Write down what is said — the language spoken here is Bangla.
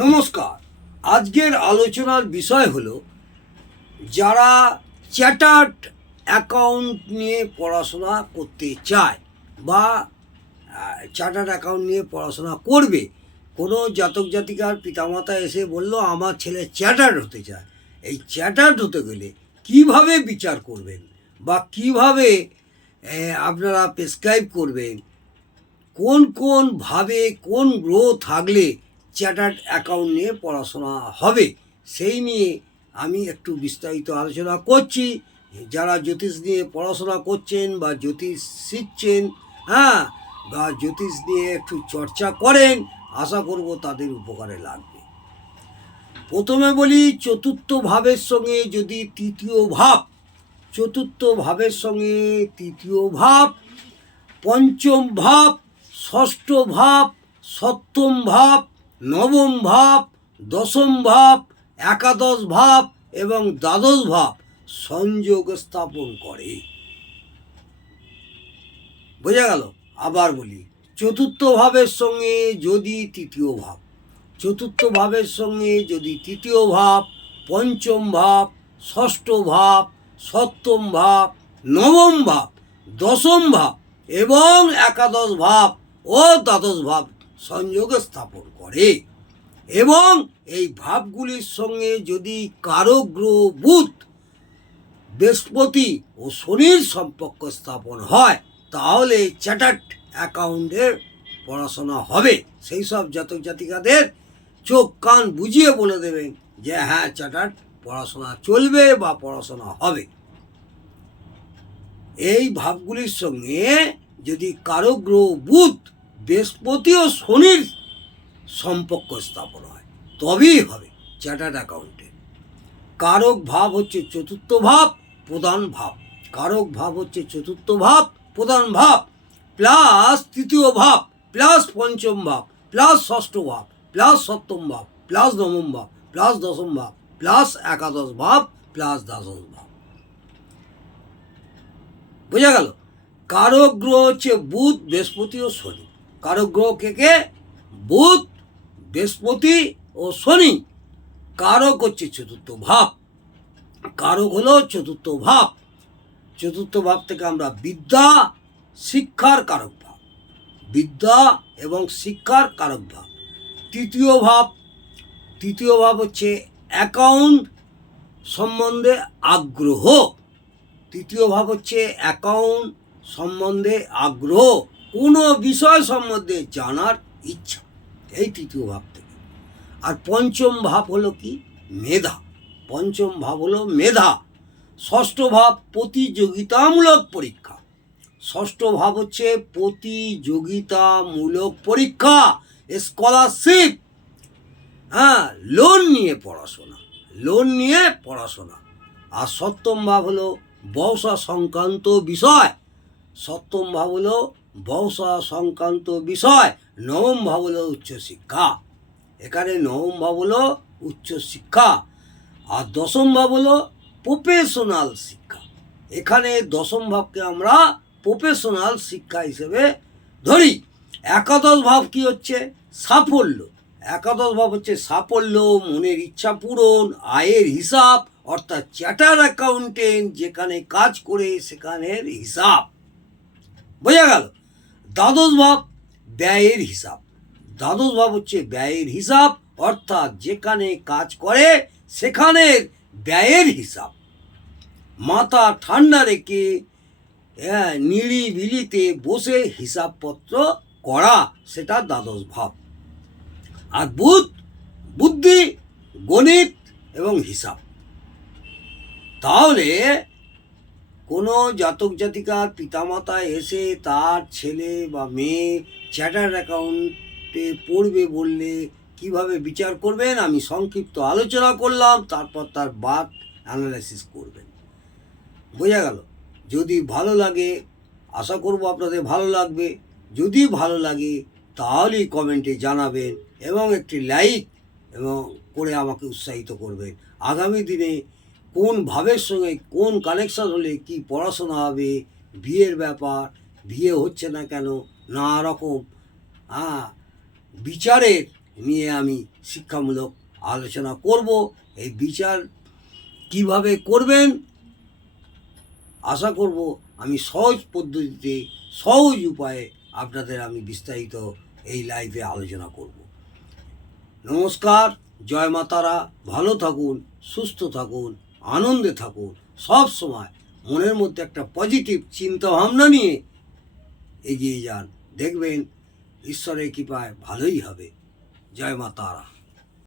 নমস্কার। আজকের আলোচনার বিষয় হলো যারা চার্টার্ড অ্যাকাউন্ট নিয়ে পড়াশোনা করতে চায় বা চার্টার্ড অ্যাকাউন্ট নিয়ে পড়াশোনা করবে। কোনো জাতক জাতিকার পিতামাতা এসে বলল আমার ছেলে চার্টার্ড হতে চায়। এই চার্টার্ড হতে গেলে কিভাবে বিচার করবেন বা কিভাবে আপনারা প্রেসক্রাইব করবেন, কোনভাবে কোন গ্রহ থাকলে চার্টার্ড অ্যাকাউন্ট নিয়ে পড়াশোনা হবে, সেই নিয়ে আমি একটু বিস্তারিত আলোচনা করছি। যারা জ্যোতিষ নিয়ে পড়াশোনা করছেন বা জ্যোতিষ শিখছেন, বা জ্যোতিষ নিয়ে একটু চর্চা করেন, আশা করব তাদের উপকারে লাগবে। প্রথমে বলি, চতুর্থ ভাবের সঙ্গে যদি তৃতীয় ভাব, চতুর্থ ভাবের সঙ্গে তৃতীয় ভাব, পঞ্চম ভাব, ষষ্ঠ ভাব, সপ্তম ভাব, নবম ভাব, দশম ভাব, একাদশ ভাব এবং দ্বাদশ ভাব সংযোগ স্থাপন করে। বোঝা গেল? আবার বলি, চতুর্থ ভাবের সঙ্গে যদি তৃতীয় ভাব, চতুর্থ ভাবের সঙ্গে যদি তৃতীয় ভাব, পঞ্চম ভাব, ষষ্ঠ ভাব, সপ্তম ভাব, নবম ভাব, দশম ভাব এবং একাদশ ভাব ও দ্বাদশ ভাব সংযোগ স্থাপন করে এবং এই ভাবগুলির সঙ্গে যদি কারক গ্রহ বুধ, বৃহস্পতি ও শনির সম্পর্ক স্থাপন হয়, তাহলে চার্টার্ড অ্যাকাউন্টের পড়াশোনা হবে। সেই সব জাতক জাতিকাদের চোখ কান বুঝিয়ে বলে দেবেন যে হ্যাঁ, চার্টার্ড পড়াশোনা চলবে বা পড়াশোনা হবে। এই ভাবগুলির সঙ্গে যদি কারক গ্রহ বুধ, বৃহস্পতি ও শনির সম্পর্ক স্থাপন হয়, তবেই হবে চার্টার্ড অ্যাকাউন্টে। কারক ভাব হচ্ছে চতুর্থ ভাব, প্রধান ভাব। কারক ভাব হচ্ছে চতুর্থ ভাব, প্রধান ভাব, প্লাস তৃতীয় ভাব, প্লাস পঞ্চম ভাব, প্লাস ষষ্ঠ ভাব, প্লাস সপ্তম ভাব, প্লাস নবম ভাব, প্লাস দশম ভাব, প্লাস একাদশ ভাব, প্লাস দ্বাদশ ভাব। বোঝা গেল? কারক গ্রহ হচ্ছে বুধ, বৃহস্পতি ও শনি। কারক গ্রহ কে? বুধ, বৃহস্পতি ও শনি। কারক হচ্ছে চতুর্থ ভাব। কারক হলো চতুর্থ ভাব। চতুর্থ ভাব থেকে আমরা বিদ্যা, শিক্ষার কারক ভাব, বিদ্যা এবং শিক্ষার কারক ভাব। তৃতীয় ভাব, তৃতীয় ভাব হচ্ছে অ্যাকাউন্ট সম্বন্ধে আগ্রহ। তৃতীয় ভাব হচ্ছে অ্যাকাউন্ট সম্বন্ধে আগ্রহ, কোনো বিষয় সম্বন্ধে জানার ইচ্ছা, এই তৃতীয় ভাব থেকে। আর পঞ্চম ভাব হলো কি? মেধা। পঞ্চম ভাব হলো মেধা। ষষ্ঠ ভাব প্রতিযোগিতামূলক পরীক্ষা। ষষ্ঠ ভাব হচ্ছে প্রতিযোগিতামূলক পরীক্ষা, স্কলারশিপ, লোন নিয়ে পড়াশোনা, লোন নিয়ে পড়াশোনা। আর সপ্তম ভাব হলো ব্যবসা সংক্রান্ত বিষয়। সপ্তম ভাব হলো ব্যবসা সংক্রান্ত বিষয়। নবম ভাব হলো উচ্চশিক্ষা। এখানে নবম ভাব হলো উচ্চশিক্ষা। আর দশম ভাব হলো প্রফেশনাল শিক্ষা। এখানে দশম ভাবকে আমরা প্রফেশনাল শিক্ষা হিসেবে ধরি। একাদশ ভাব কি হচ্ছে? সাফল্য। একাদশ ভাব হচ্ছে সাফল্য, মনের ইচ্ছা পূরণ, আয়ের হিসাব, অর্থাৎ চার্টার্ড অ্যাকাউন্টেন্ট যেখানে কাজ করে সেখানের হিসাব। বোঝা গেল? দ্বাদশ ভাব ব্যয়ের হিসাব। দ্বাদশ ভাব হচ্ছে ব্যয়ের হিসাব, অর্থাৎ যেখানে কাজ করে সেখানের ব্যয়ের হিসাব। মাথা ঠান্ডা রেখে নিরিবিলিতে বসে হিসাবপত্র করা, সেটা দ্বাদশ ভাব। আর বুধ বুদ্ধি, গণিত এবং হিসাব। তাহলে কোনো জাতক জাতিকার পিতামাতা এসে তার ছেলে বা মেয়ে চার্টার্ড অ্যাকাউন্টে পড়বে বললে কিভাবে বিচার করবেন আমি সংক্ষিপ্ত আলোচনা করলাম, তারপর তার বাত অ্যানালাইসিস করবেন। বোঝা গেল? যদি ভালো লাগে, আশা করব আপনাদের ভালো লাগবে। যদি ভালো লাগে তাহলেই কমেন্টে জানাবেন এবং একটি লাইক এবং করে আমাকে উৎসাহিত করবেন। আগামী দিনে কোন ভাবের সঙ্গে কোন কানেকশান হলে কি পড়াশোনা হবে, বিয়ের ব্যাপার, বিয়ে হচ্ছে না কেন, নানা রকম বিচারের নিয়ে আমি শিক্ষামূলক আলোচনা করব। এই বিচার কিভাবে করবেন আশা করব আমি সহজ পদ্ধতিতে সহজ উপায়ে আপনাদের আমি বিস্তারিত এই লাইভে আলোচনা করব। নমস্কার, জয় মা তারা। ভালো থাকুন, সুস্থ থাকুন, আনন্দে থাকুন, সব সময় মনের মধ্যে একটা পজিটিভ চিন্তা ভাবনা নিয়ে এগিয়ে যান, দেখবেন ঈশ্বরের কৃপায় ভালোই হবে। জয় মা তারা।